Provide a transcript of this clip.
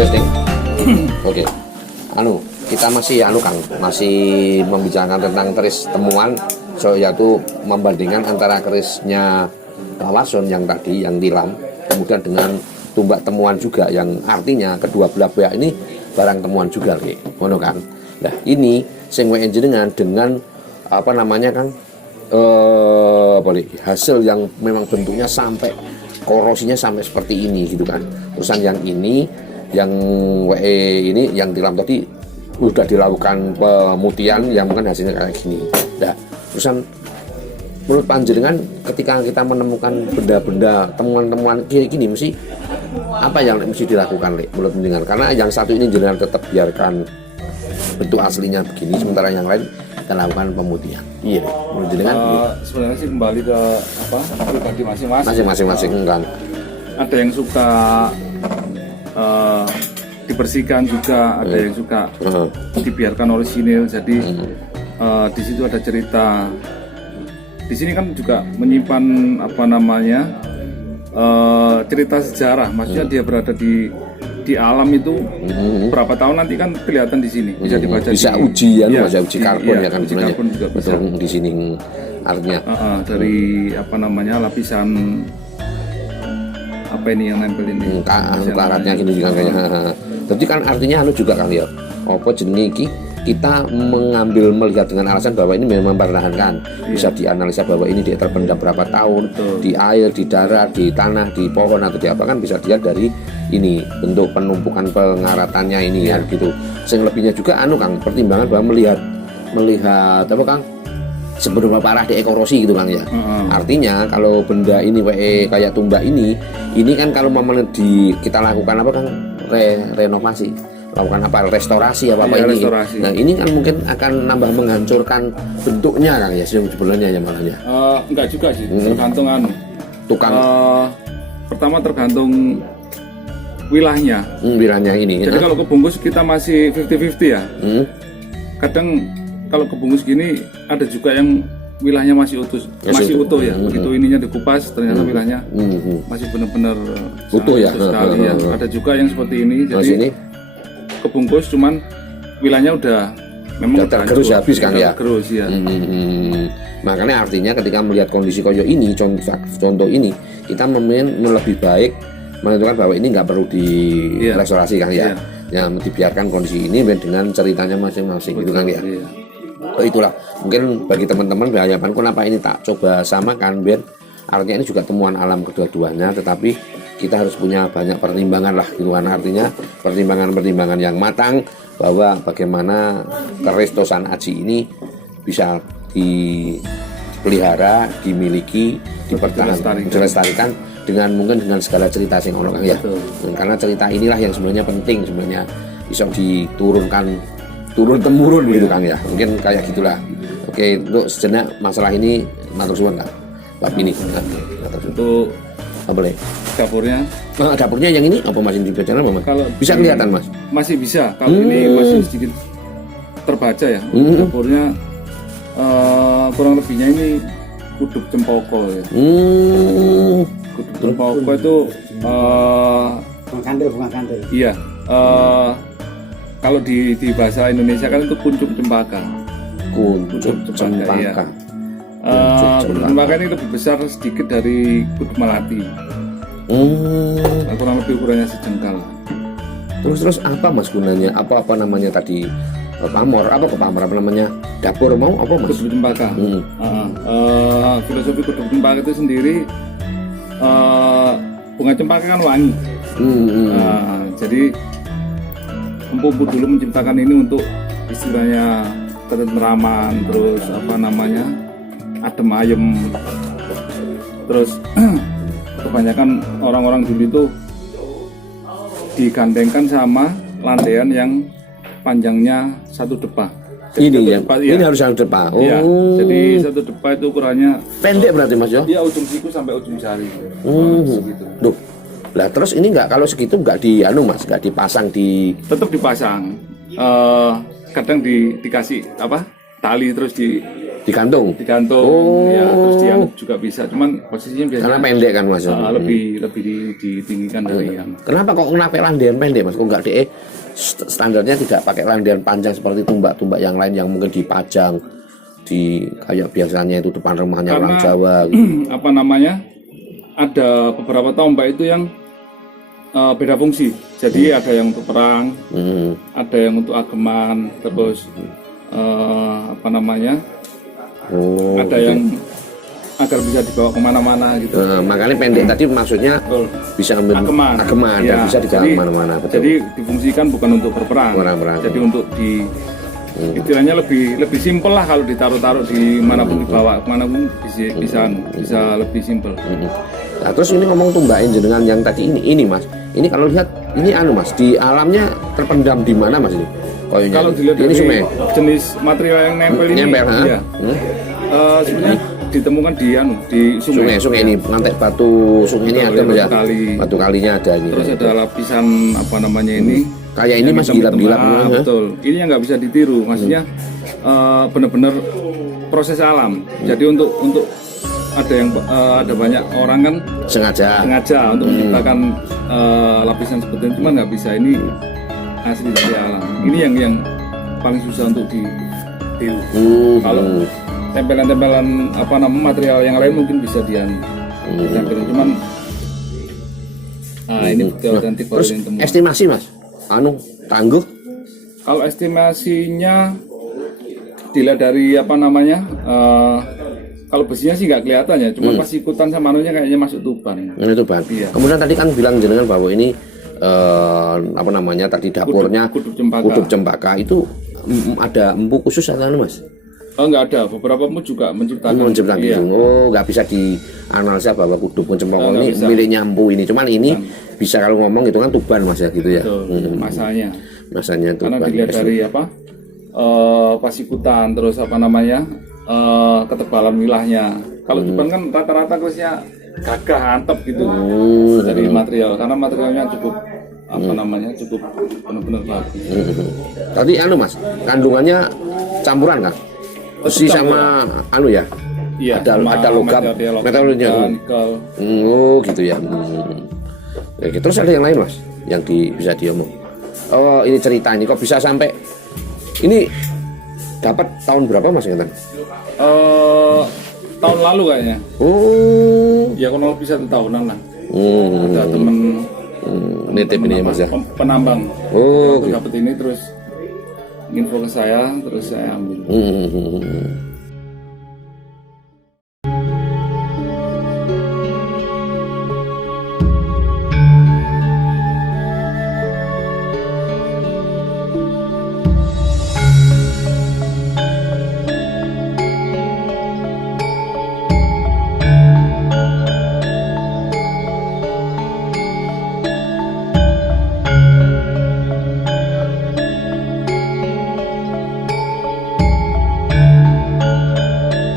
Testing. Oke. Kita masih Kang, masih membicarakan tentang keris temuan, yaitu membandingkan antara kerisnya Wason yang tadi yang tilam, kemudian dengan tumbak temuan juga yang artinya kedua belah pihak ini barang temuan juga ngono kan. Nah, ini sing jenengan dengan apa namanya Kang? Hasil yang memang bentuknya sampai korosinya sampai seperti ini gitu kan. Terusan yang ini yang ini yang tilam tadi udah dilakukan pemutihan yang mungkin hasilnya kayak gini. Nah, terusan menurut panjenengan ketika kita menemukan benda-benda temuan-temuan kayak gini mesti apa yang mesti dilakukan menurut panjenengan? Karena yang satu ini jenengan tetap biarkan bentuk aslinya begini, sementara yang lain kita lakukan pemutihan. Iya, menurut jenengan? Sebenarnya sih kembali ke pribadi masing-masing kan. Ada yang suka dibersihkan juga, ada yang suka dibiarkan orisinil. Jadi di situ ada cerita. Di sini kan juga menyimpan apa namanya cerita sejarah. Maksudnya dia berada di alam itu berapa tahun nanti kan kelihatan di sini, bisa dibaca. Bisa ujian, bisa uji karbon ya kan sebenarnya. Betul di sini artinya dari apa namanya lapisan apa ini yang nempel ini. Karatnya gini juga kayaknya. Jadi kan artinya juga Kang ya. Apa jenenge iki kita melihat dengan alasan bahwa ini memang mempertahankan. Bisa dianalisa bahwa ini dia terpendam berapa tahun. Betul. Di air, di darat, di tanah, di pohon atau di apa kan bisa dilihat dari ini bentuk penumpukan pengaratannya ini ya gitu. Sing lebihnya juga Kang pertimbangan bahwa melihat apa Kang seberapa parah di ekorosi gitu Kang ya. Artinya kalau benda ini kayak tumbak ini kan kalau memang kita lakukan apa Kang renovasi, lakukan apa restorasi apa ini. Restorasi. Nah, ini kan mungkin akan nambah menghancurkan bentuknya Kang ya sebenarnya ya makanya. Enggak juga sih, tergantung tukang. Pertama tergantung wilahnya. Wilahnya ini. Jadi kalau kebungkus kita masih 50-50 ya. Kadang kalau kebungkus gini ada juga yang wilahnya masih utuh ya. Begitu ininya dikupas ternyata wilahnya masih benar-benar utuh ya. Sekali ya. Ada juga yang seperti ini. Jadi ini kebungkus cuman wilahnya udah memang tergerus habis Kang ya. Tergerus ya. Makanya artinya ketika melihat kondisi koyo ini contoh ini kita lebih baik menentukan bahwa ini nggak perlu direstorasi Kang ya. Yang dibiarkan kondisi ini dengan ceritanya masing-masing gitu Kang ya. Itulah mungkin bagi teman-teman bahayapan kenapa ini tak coba samakan Ben, artinya ini juga temuan alam kedua-duanya, tetapi kita harus punya banyak pertimbangan lah gitu kan, artinya pertimbangan yang matang bahwa bagaimana keris Tosan Aji ini bisa dipelihara, dimiliki, dilestarikan dengan segala cerita sing ono Kang ya. Karena cerita inilah yang sebenarnya penting sebenarnya bisa diturunkan turun temurun gitu Kang ya, mungkin kayak gitulah. Oke, untuk sejenak masalah ini matur suwun Kang. Bab ini untuk apa boleh dapurnya yang ini apa masih dibaca apa Mas? Kalau bisa kelihatan Mas? Masih bisa. Kalau ini masih sedikit terbaca ya. Dapurnya kurang lebihnya ini kudup cempoko ya. Kudup cempoko itu bunga kantil. Iya. Kalau di bahasa Indonesia kan itu kuncup cempaka. Kuncup cempaka. Iya. Kuncup cempaka ini lebih besar sedikit dari kudup melati. Kurang lebih ukurannya sejengkal. Terus apa Mas gunanya? Apa namanya tadi? Pamor apa namanya? Dapur mau apa Mas? Kudup cempaka. Filosofi kudup cempaka itu sendiri bunga cempaka kan wangi. Jadi Empu dulu menciptakan ini untuk istilahnya ketentraman, terus apa namanya adem ayem, terus kebanyakan orang-orang dulu itu digandengkan sama lantaian yang panjangnya 1 depa. Ini harus 1 depa. Ya, jadi 1 depa itu ukurannya pendek berarti Mas ya? Iya, ujung siku sampai ujung jari. Segitu. Duh. Lah terus ini kalau segitu nggak Mas, nggak dipasang di? Tetap dipasang. Kadang dikasih tali terus digantung. ya, terus diangkut juga bisa, cuman posisinya biasanya Karena pendek kan Mas. lebih ditinggikan dari yang Kenapa kok kenapa landian pendek Mas? Kok enggak standarnya tidak pakai landian panjang seperti tumbak-tumbak yang lain yang mungkin dipajang di kayak biasanya itu depan rumahnya orang Jawa gitu. apa namanya, ada beberapa tombak itu yang beda fungsi. Jadi ada yang untuk perang, ada yang untuk ageman, terus apa namanya, ada gitu. yang agar bisa dibawa kemana-mana gitu. Makanya pendek tadi maksudnya bisa ambil ageman dan bisa dibawa kemana-mana. Jadi difungsikan bukan untuk berperang. Jadi untuk istilahnya lebih simpel lah kalau ditaruh-taruh di manapun, dibawa kemanapun bisa lebih simpel. Nah, terus ini ngomong tumbakin jenengan yang tadi ini Mas. Ini kalau lihat ini Mas, di alamnya terpendam di mana Mas ini? Kalau dilihat ini dari sungai. Jenis material yang nempel ini, ya. Sebenarnya ditemukan di sungai ini, nanti batu sungai ini ada ya. Batu kalinya ada ini. Terus ada lapisan apa namanya ini? Kayak ini Mas, gilap-gilap. Betul. Ini yang nggak bisa ditiru. Maksudnya benar-benar proses alam. Jadi untuk ada banyak orang kan sengaja untuk menciptakan lapisan seperti itu, cuma nggak bisa. Ini asli dari alam. Ini yang paling susah untuk ditiru. Kalau tempelan-tempelan apa namanya material yang lain mungkin bisa ditempelin, cuman ini otentik. Terus estimasi Mas, tangguh? Kalau estimasinya dilihat dari apa namanya, kalau besinya sih nggak kelihatan ya, cuma pas ikutan sama anunya kayaknya masuk Tuban. Tuban. Iya. Kemudian tadi kan bilang jenengan bahwa ini apa namanya tadi dapurnya kudup cempaka itu ada empu khusus atau Mas? Enggak ada, beberapa empu juga menciptakan. Iya. Nggak bisa dianalisa bahwa kudup cempaka ini miliknya empu ini. Cuman ini bisa kalau ngomong itu kan Tuban Mas ya gitu ya. Masanya Tuban. Karena dilihat dari apa? Pas ikutan, terus apa namanya? Ketebalan wilahnya. Kalau Tuban kan rata-rata kelasnya gagah, antep gitu dari material, karena materialnya cukup apa namanya, cukup benar-benar bagus. Tadi Mas, kandungannya campuran kan? Besi sama ya? Iya, ada logam, metalnya. Gitu ya. Terus ada yang lain Mas, yang bisa diomong. Ini cerita ini kok bisa sampai ini dapat tahun berapa Mas Ngeten? Tahun lalu kayaknya. Ya kalau bisa 1 tahunan lah. Ada temen nitip ini Mas ya. Penambang. Gitu. Dapat ini terus info ke saya, terus saya ambil.